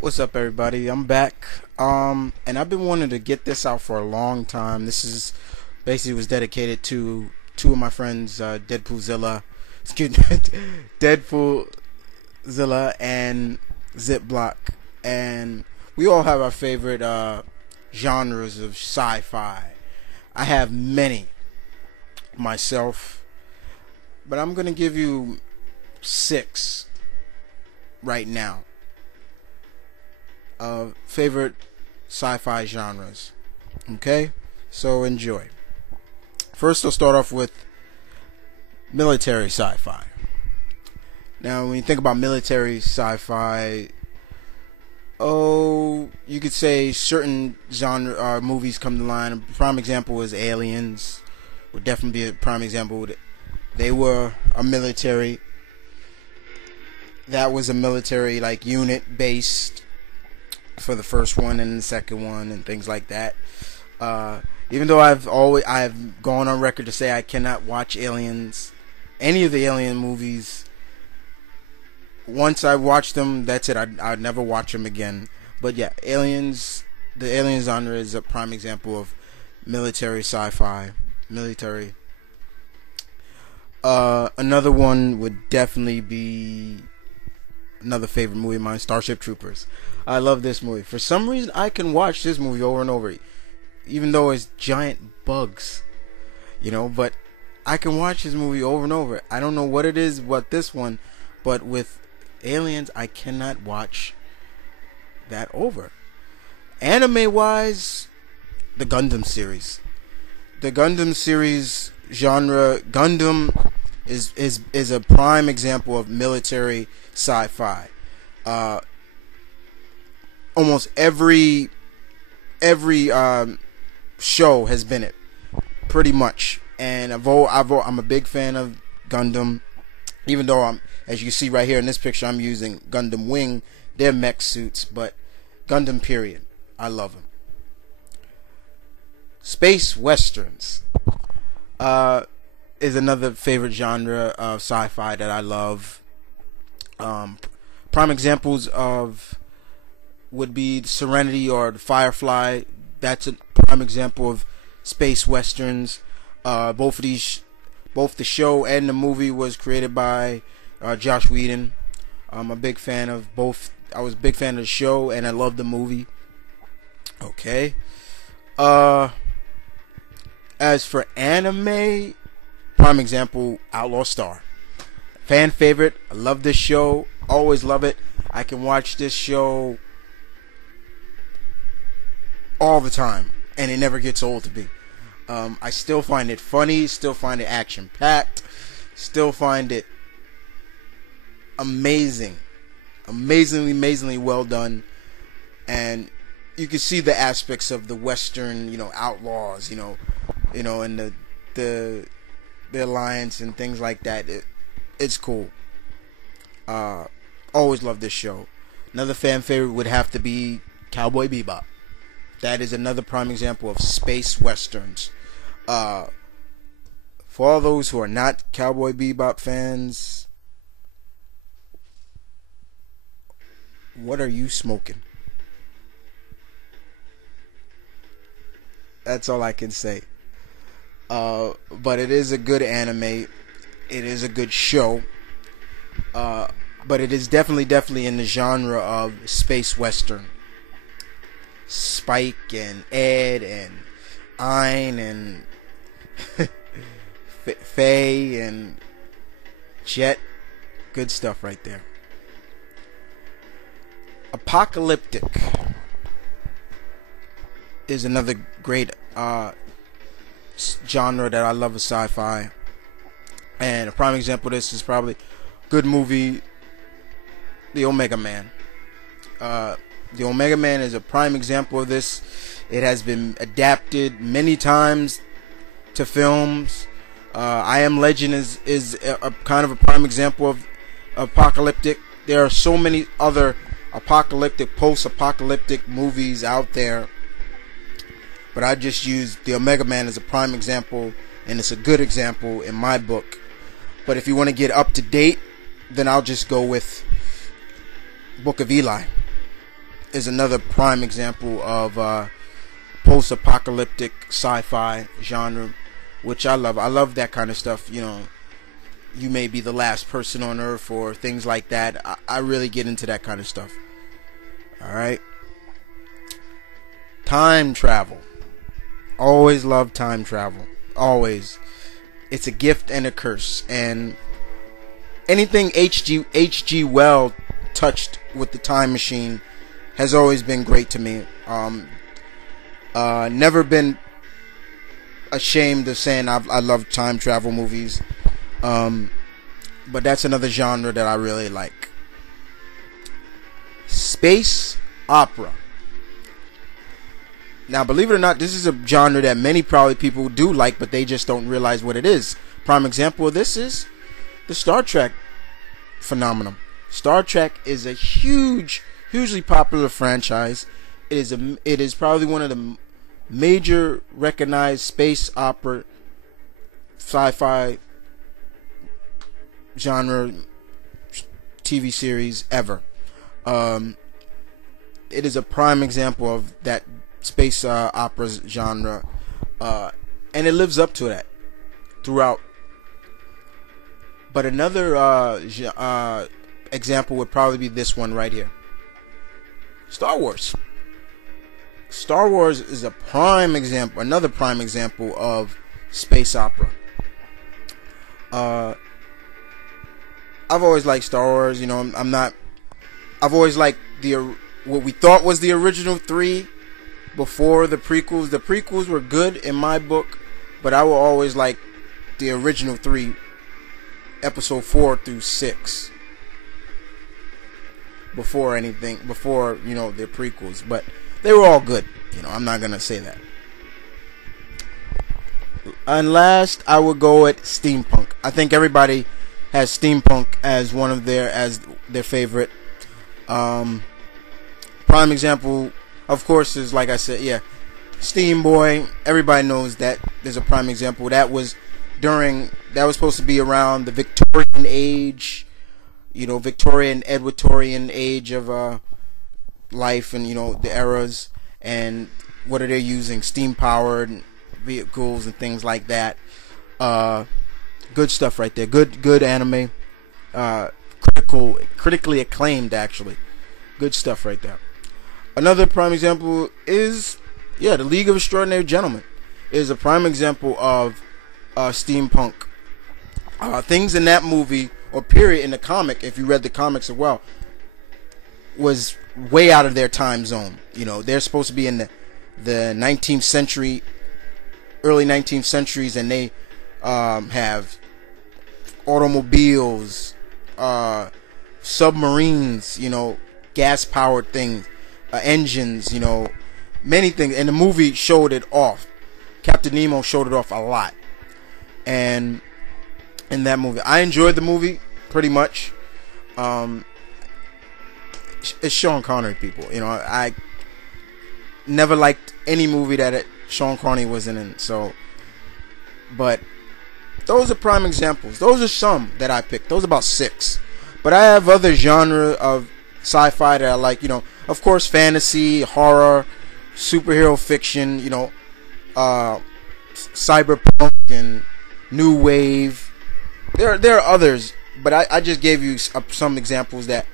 What's up, everybody? I'm back. And I've been wanting to get this out for a long time. This is basically was dedicated to two of my friends, Deadpoolzilla and ZipBlock, and we all have our favorite genres of sci-fi. I have many myself, but I'm gonna give you 6 right now. Favorite sci-fi genres. Okay, so enjoy. First, I'll start off with military sci-fi. Now, when you think about military sci-fi, you could say certain genre movies come to mind. A prime example is Aliens. Would definitely be a prime example. They were a military. That was a military unit based for the first one and the second one and things like that. Even though I've gone on record to say I cannot watch Aliens, any of the Alien movies. Once I watch them, that's it. I'd never watch them again. But yeah, Aliens, the Alien genre is a prime example of military sci-fi. Military. Another one would definitely be another favorite movie of mine, Starship Troopers. I love this movie. For some reason, I can watch this movie over and over, even though it's giant bugs, but I can watch this movie over and over. I don't know what it is about this one, but with Aliens, I cannot watch that over. Anime-wise, the Gundam series. The Gundam series genre, Gundam is a prime example of military sci-fi. Almost every show has been it, pretty much. And I'm a big fan of Gundam, even though as you can see right here in this picture, I'm using Gundam Wing. They're mech suits, but Gundam period, I love them. Space westerns is another favorite genre of sci-fi that I love. Prime examples of would be Serenity or the Firefly. That's a prime example of space westerns. Both the show and the movie was created by Josh Whedon. I'm a big fan of both. I was a big fan of the show and I love the movie. Okay. As for anime, prime example, Outlaw Star. Fan favorite. I love this show. Always love it. I can watch this show all the time, and it never gets old to me. I still find it funny, still find it action-packed, still find it amazingly well done, and you can see the aspects of the Western, outlaws, and the alliance and things like that. It's cool. Always love this show. Another fan favorite would have to be Cowboy Bebop. That is another prime example of space westerns. For all those who are not Cowboy Bebop fans, what are you smoking? That's all I can say. But it is a good anime. It is a good show. But it is definitely in the genre of space western. Spike and Ed and Ein and Faye and Jet. Good stuff right there. Apocalyptic is another great genre that I love of sci-fi. And a prime example of this is probably good movie, The Omega Man. The Omega Man is a prime example of this. It has been adapted many times to films. I Am Legend is a kind of a prime example of apocalyptic. There are so many other apocalyptic, post-apocalyptic movies out there, but I just used the Omega Man as a prime example, and it's a good example in my book. But if you want to get up to date, then I'll just go with Book of Eli. is another prime example of post-apocalyptic sci-fi genre, which I love. I love that kind of stuff. You know, you may be the last person on Earth or things like that. I really get into that kind of stuff. All right. Time travel. Always love time travel. Always. It's a gift and a curse. And anything H.G. Wells touched with the time machine has always been great to me. Never been ashamed of saying I love time travel movies. But that's another genre that I really like. Space opera. Now, believe it or not, this is a genre that many probably people do like, but they just don't realize what it is. Prime example of this is the Star Trek phenomenon. Star Trek is a hugely popular franchise. It is probably one of the major recognized space opera sci-fi genre TV series ever. It is a prime example of that space opera genre, and it lives up to that throughout. But another example would probably be this one right here. Star Wars. Star Wars is a prime example, another prime example of space opera. I've always liked Star Wars. You know, I've always liked what we thought was the original three before the prequels. The prequels were good in my book, but I will always like the original three, episode 4 through 6. Before the prequels, but they were all good. You know, I'm not gonna say that. And last, I would go at Steampunk. I think everybody has Steampunk as their favorite. Prime example, of course, is like I said, Steam Boy. Everybody knows that. There's a prime example that was supposed to be around the Victorian age. You know, Victorian, Edwardian age of life, and you know the eras, and what are they using? Steam powered vehicles and things like that. Good stuff right there. Good anime. Critically acclaimed, actually. Good stuff right there. Another prime example is the League of Extraordinary Gentlemen. Is a prime example of steampunk. Things in that movie or period in the comic, if you read the comics as well, was way out of their time zone. You know, they're supposed to be in the 19th century, early 19th centuries, and they have automobiles, submarines, you know, gas powered things, engines, you know, many things. And the movie showed it off. Captain Nemo showed it off a lot. And in that movie, I enjoyed the movie pretty much. It's Sean Connery, people. You know, I never liked any movie that Sean Connery was in. So, but those are prime examples. Those are some that I picked. Those are about 6. But I have other genre of sci-fi that I like. You know, of course, fantasy, horror, superhero fiction. You know, cyberpunk and new wave. There are others, but I just gave you some examples that